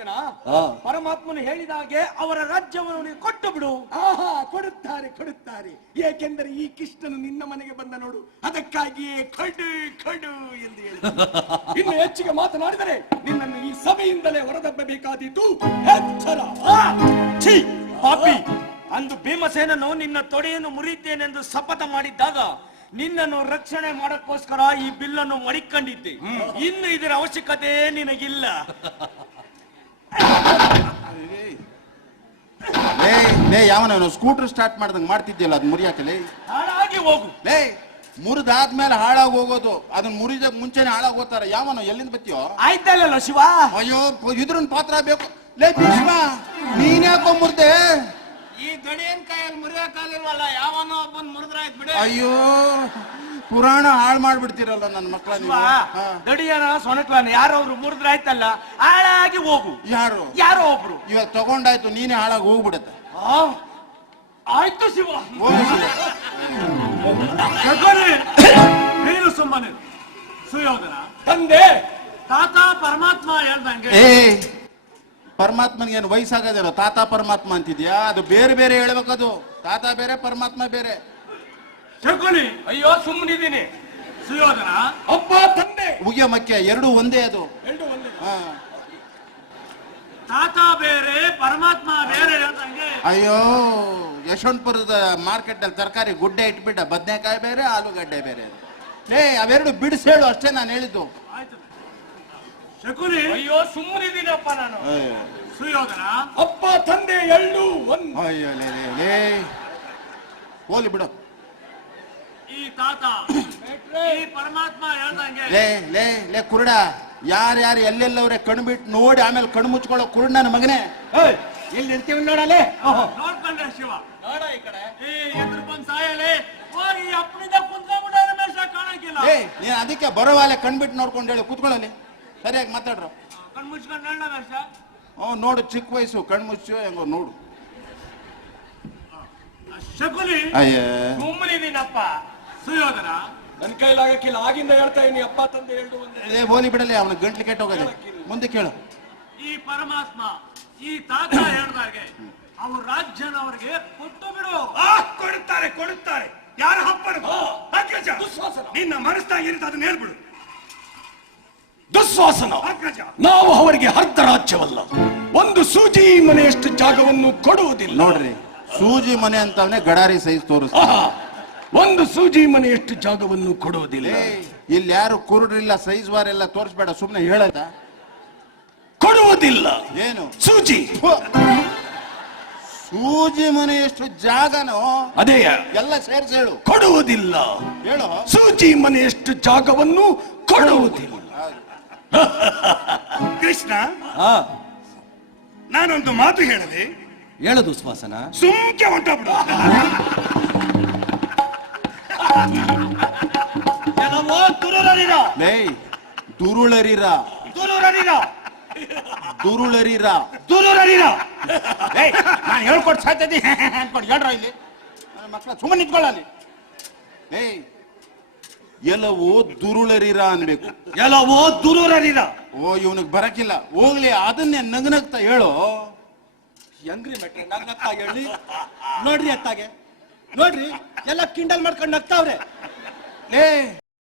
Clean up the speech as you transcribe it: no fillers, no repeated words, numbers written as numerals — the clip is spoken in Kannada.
ಮಗನ, ಪರಮಾತ್ಮನು ಹೇಳಿದ ಹಾಗೆ ಅವರ ರಾಜ್ಯವನ್ನು ಕೊಟ್ಟು ಬಿಡು. ಆಹಾ, ಕೊಡುತ್ತಾರೆ. ಏಕೆಂದರೆ ಈ ಕೃಷ್ಣನು ನಿನ್ನ ಮನೆಗೆ ಬಂದ ನೋಡು, ಅದಕ್ಕಾಗಿಯೇ ಕಡು ಕಡು ಎಂದು ಹೇಳಿ. ಇನ್ನು ಹೆಚ್ಚಿಗೆ ಮಾತನಾಡಿದರೆ ನಿನ್ನನ್ನು ಈ ಸಭೆಯಿಂದಲೇ ಹೊರದಬ್ಬಬೇಕಾದೀತು. ಎಚ್ಚರ. ಪಾಪಿ, ಅಂದು ಭೀಮಸೇನನು ನಿನ್ನ ತೊಡೆಯನ್ನು ಮುರಿದ್ದೇನೆಂದು ಶಪಥ ಮಾಡಿದ್ದಾಗ ನಿನ್ನನ್ನು ರಕ್ಷಣೆ ಮಾಡಕ್ಕೋಸ್ಕರ ಈ ಬಿಲ್ಲನ್ನು ಮಡಿಕೊಂಡಿದ್ದೆ. ಇನ್ನು ಇದರ ಅವಶ್ಯಕತೆ ನಿನಗಿಲ್ಲ. ಯಾವನ ಸ್ಕೂಟರ್ ಸ್ಟಾರ್ಟ್ ಮಾಡ್ದಂಗ್ ಮಾಡ್ತಿದ್ಯಲ್ಲ, ಅದ್ ಮುರಿಯಾಕಲೇ ಹಾಳಾಗಿ ಹೋಗು. ಮುರಿದಾದ್ಮೇಲೆ ಹಾಳಾಗಿ ಹೋಗೋದು, ಅದನ್ನ ಮುರಿದ ಮುಂಚೆನೆ ಹಾಳಾಗಿ ಹೋಗ್ತಾರ. ಯಾವನ ಎಲ್ಲಿಂದ ಬತ್ತೀಯೋ? ಆಯ್ತಲ್ಲ ಶಿವ. ಅಯ್ಯೋ, ಇದ್ರನ್ ಪಾತ್ರ ಬೇಕು. ಲೇ ಭೀಷ್ಮ, ನೀನ್ಯಾಕೋ ಮುರ್ದೆ? ಈ ಗಡಿಯನ್ ಕೈಯಲ್ಲಿ ಮುರಿಯಕ್ಕಾಗಿಲ್ವಲ್ಲ, ಯಾವನೋ ಒಬ್ಬನ್ ಮುರಿದ್ರಾಯ್ತು ಬಿಡು. ಅಯ್ಯೋ, ಪುರಾಣ ಹಾಳು ಮಾಡ್ಬಿಡ್ತೀರಲ್ಲ ನನ್ನ ಮಕ್ಕಳ. ಗಡಿಯನ ಸೊಣಕ್ಲಾನ ಯಾರವ್ರು ಮುರಿದ್ರಾಯ್ತಲ್ಲ, ಹಾಳಾಗಿ ಹೋಗು. ಯಾರೋ ಒಬ್ರು ಇವಾಗ ತಗೊಂಡಾಯ್ತು, ನೀನೇ ಹಾಳಾಗಿ ಹೋಗ್ಬಿಡತ್ತೆ. ಆಯ್ತು ಶಿವ. ನೀನು ಸುಮ್ಮನೆ. ಸುಯೋಧನ ತಂದೆ, ತಾತ ಪರಮಾತ್ಮ ಹೇಳ್ದಂಗೆ. ಪರಮಾತ್ಮನಿಗೆ ಏನು ವಯಸ್ಸಾಗದೇನೋ ತಾತ ಪರಮಾತ್ಮ ಅಂತಿದ್ಯಾ? ಅದು ಬೇರೆ ಬೇರೆ ಹೇಳ್ಬೇಕದು. ತಾತ ಬೇರೆ, ಪರಮಾತ್ಮ ಬೇರೆ. ಶಕುನಿ, ಅಯ್ಯೋ ಸುಮ್ಮನಿದ್ದೀನಿ. ಸುಯೋಧನ, ಅಪ್ಪ ತಂದೆ, ಉಗಿಯ ಮಕ್ಕೆ ಎರಡು ಒಂದೇ ಅದು. ತಾತ ಬೇರೆ ಪರಮಾತ್ಮ ಬೇರೆ ಹೇಳ್ದಂಗೆ. ಅಯ್ಯೋ, ಯಶವಂತಪುರದ ಮಾರ್ಕೆಟ್ ಅಲ್ಲಿ ತರಕಾರಿ ಗುಡ್ಡೆ ಇಟ್ಬಿಟ್ಟ, ಬದನೆಕಾಯಿ ಬೇರೆ, ಆಲೂಗಡ್ಡೆ ಬೇರೆ. ಅವೆರಡು ಬಿಡಿಸೇಳು ಅಷ್ಟೇ ನಾನು ಹೇಳಿದ್ದು. ಶಕುನಿ, ಅಯ್ಯೋ ಸುಮ್ಮನಿದ್ದೀನಪ್ಪ ನಾನು. ಸುಯೋಧನ, ಅಪ್ಪ ತಂದೆ ಎಳ್ಳು ಒಂದು. ಅಯ್ಯೋ ಹೋಲಿ ಬಿಡು. ಈ ತಾತ ಈ ಪರಮಾತ್ಮ ಹೇಳ್ದಂಗೆ. ಲೇ ಕುರುಡ, ಯಾರ್ಯಾರು ಎಲ್ಲೆಲ್ಲವ್ರೆ ಕಣ್ಣು ಬಿಟ್ಟು ನೋಡಿ ಆಮೇಲೆ ಕಣ್ಣು ಮುಚ್ಕೊಳ್ಳೋ ಕುರುಡ ನನ್ನ ಮಗನೇ. ಇಲ್ಲಿ ಇರ್ತೀವಿ ನೋಡಲೇ. ನೋಡ್ಕೊಂಡ್ರೆ ಶಿವ, ನೋಡ ಈ ಕಡೆ. ಎದುರು ಬಂದ್ ಸಾಯಲೆ ಹೋಗಿ ಅಪ್ಪನಿಂದ ಕುಂತ್ಕೊಂಡ್ಬಿಟ್ಟ ರಮೇಶ, ಕಾಣಕ್ಕಿಲ್ಲ. ನೀನ್ ಅದಕ್ಕೆ ಬರೋವಾಲೆ ಕಣ್ಬಿಟ್ಟು ನೋಡ್ಕೊಂಡು ಹೇಳಿ ಕೂತ್ಕೊಳ್ಳಲಿ. ಸರಿಯಾಗಿ ಮಾತಾಡ್ರು. ಕಣ್ ಮುಚ್ಕೊಂಡು ಹೇಳ ರಮೇಶ. ನೋಡು, ಚಿಕ್ಕ ವಯಸ್ಸು, ಕಣ್ ಮುಚ್ಚು ಹೆಂಗೋ ನೋಡು. ಶಕುನಿ, ಸುಮ್ಮನಿದ್ದೀನಪ್ಪ. ಸುಯೋಧನ, ನನ್ ಕೈಲಾಗಕ್ಕಿಲ್ಲ, ಆಗಿಂದ ಹೇಳ್ತಾ ಇದೀನಿ. ಅಪ್ಪ ತಂದೆ ಎಳ್ಳು ಒಂದೇ. ಬೋಲಿ ಬಿಡಲಿ, ಅವನ ಗಂಟ್ಲು ಕೆಟ್ಟೋಗಲಿ. ಮುಂದೆ ಕೇಳು. ಈ ಪರಮಾತ್ಮ ಈ ತಾತ ಹೇಳ್ದಾಗೆ ಅವ್ರ ರಾಜ್ಯನ ಅವ್ರಿಗೆ ಕೊಟ್ಟು ಬಿಡು. ಕೊಡುತ್ತಾರೆ. ಯಾರ ಹಪ್ಪರು? ನಿನ್ನ ಮನಸ್ಸಾಗಿ ಇರುತ್ತೆ, ಅದನ್ನ ಹೇಳ್ಬಿಡು. ದುಶ್ವಾಸನ, ನಾವು ಅವರಿಗೆ ಅರ್ಧ ರಾಜ್ಯವಲ್ಲ, ಒಂದು ಸೂಜಿ ಮನೆಯಷ್ಟು ಜಾಗವನ್ನು ಕೊಡುವುದಿಲ್ಲ. ನೋಡ್ರಿ, ಸೂಜಿ ಮನೆ ಅಂತವನೇ ಗಡಾರಿ ಸೈಜ್ ತೋರಿಸ. ಒಂದು ಸೂಜಿ ಮನೆಯಷ್ಟು ಜಾಗವನ್ನು ಕೊಡುವುದಿಲ್ಲ. ಇಲ್ಲಿ ಯಾರು ಕುರುಡ್ರಿಲ್ಲ, ಸೈಜ್ ವಾರೆಲ್ಲ ತೋರಿಸ್ಬೇಡ, ಸುಮ್ನೆ ಹೇಳದ. ಕೊಡುವುದಿಲ್ಲ. ಏನು ಸೂಜಿ? ಸೂಜಿ ಮನೆಯಷ್ಟು ಜಾಗನೋ? ಅದೇ ಎಲ್ಲ ಸೇರ್ಸಿ ಹೇಳು. ಕೊಡುವುದಿಲ್ಲ. ಹೇಳು. ಸೂಜಿ ಮನೆಯಷ್ಟು ಜಾಗವನ್ನು ಕೊಡುವುದಿಲ್ಲ. ಕೃಷ್ಣ, ನಾನೊಂದು ಮಾತು ಹೇಳದೆ? ಹೇಳದು ಶ್ವಾಸನ. ಸುಮ್ಕೆ ಹೊಂಟೋಗ್ಬಿಡು. ನಾನು ಹೇಳ್ಕೊಟ್ಟು ಸಾಧ್ಯ ಅನ್ಕೊಂಡು ಹೇಳ್ರ ಇಲ್ಲಿ ಮಕ್ಕಳ ಸುಮ್ಮನೆ ನಿಂತ್ಕೊಳ್ಳಿ. ಎಲ್ಲವೋ ದುರುಳರಿರ ಅನ್ಬೇಕು. ಎಲ್ಲವೋ ದುರುಳರಿರ. ಓ, ಇವನಿಗೆ ಬರಕಿಲ್ಲ, ಹೋಗ್ಲಿ. ಅದನ್ನೇ ನಗ್ನಗ್ತಾ ಹೇಳು. ಹೆಂಗ್ರಿ ಮೆಟ್ರೆ ನಗ್ನಗ್ತಾ ಹೇಳಿ. ನೋಡ್ರಿ ಅತ್ತಾಗೆ, ನೋಡ್ರಿ ಎಲ್ಲ ಕಿಂಡಲ್ ಮಾಡ್ಕೊಂಡು ನಗ್ತಾವ್ರೆ.